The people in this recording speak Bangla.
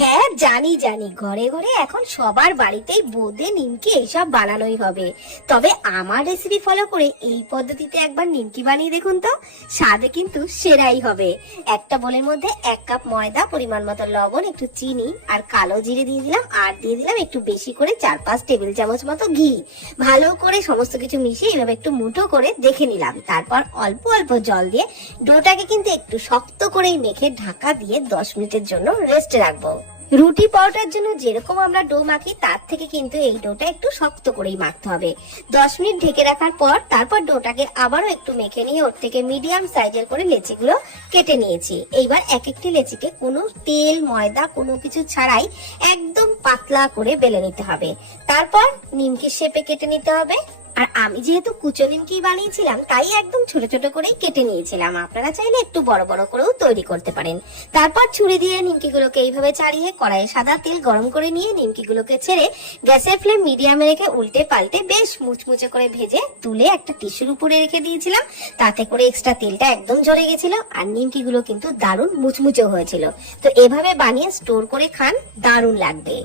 হ্যাঁ জানি জানি, ঘরে ঘরে এখন সবার বাড়িতেই বোঁদে নিমকি এইসব বানানোই হবে। তবে আমার রেসিপি ফলো করে এই পদ্ধতিতে একবার নিমকি বানিয়ে দেখুন তো, স্বাদে কিন্তু সেরাই হবে। একটা বোলের মধ্যে 1 কাপ ময়দা, পরিমাণ মতো লবণ, একটু চিনি আর কালো জিরে দিয়ে দিলাম, আর দিয়ে দিলাম একটু বেশি করে 4-5 টেবিল চামচ মতো ঘি। ভালো করে সমস্ত কিছু মিশিয়ে এভাবে একটু মুঠো করে দেখে নিলাম। তারপর অল্প অল্প জল দিয়ে ডোটাকে কিন্তু একটু শক্ত করেই মেখে ঢাকা দিয়ে 10 মিনিটের জন্য রেস্টে রাখবো। রুটি পরোটার জন্য যেরকম আমরা ডো মাখি তার থেকে কিন্তু এই ডোটা একটু শক্ত করেই মাখতে হবে। 10 মিনিট ঢেকে রাখার পর তারপর ডোটাকে আবারও একটু মেখে নিয়ে ওর থেকে মিডিয়াম সাইজের করে লেচিগুলো কেটে নিয়েছি। এইবার এক একটি লেচিকে কোনো তেল ময়দা কোনো কিছু ছাড়াই একদম পাতলা করে বেলে নিতে হবে। তারপর নিমকি শেপে কেটে নিতে হবে। আর আমি যেহেতু কুচো নিমকি বানিয়েছিলাম তাই একদম ছোট ছোট করেই কেটে নিয়েছিলাম। আপনারা চাইলে একটু বড় বড় করেও তৈরি করতে পারেন। তারপর ছুরি দিয়ে নিমকিগুলোকে এইভাবে ছাড়িয়ে কড়াইয়ে সাদা তেল গরম করে নিয়ে নিমকিগুলোকে ছেড়ে গ্যাসের ফ্লেম মিডিয়ামে রেখে উল্টে পাল্টে বেশ মুচমুচে করে ভেজে তুলে একটা টিস্যুর উপরে রেখে দিয়েছিলাম। তাতে করে এক্সট্রা তেলটা একদম ঝরে গেছিল আর নিমকিগুলো কিন্তু দারুণ মুচমুচে হয়েছিল। তো এভাবে বানিয়ে স্টোর করে খান, দারুণ লাগবে।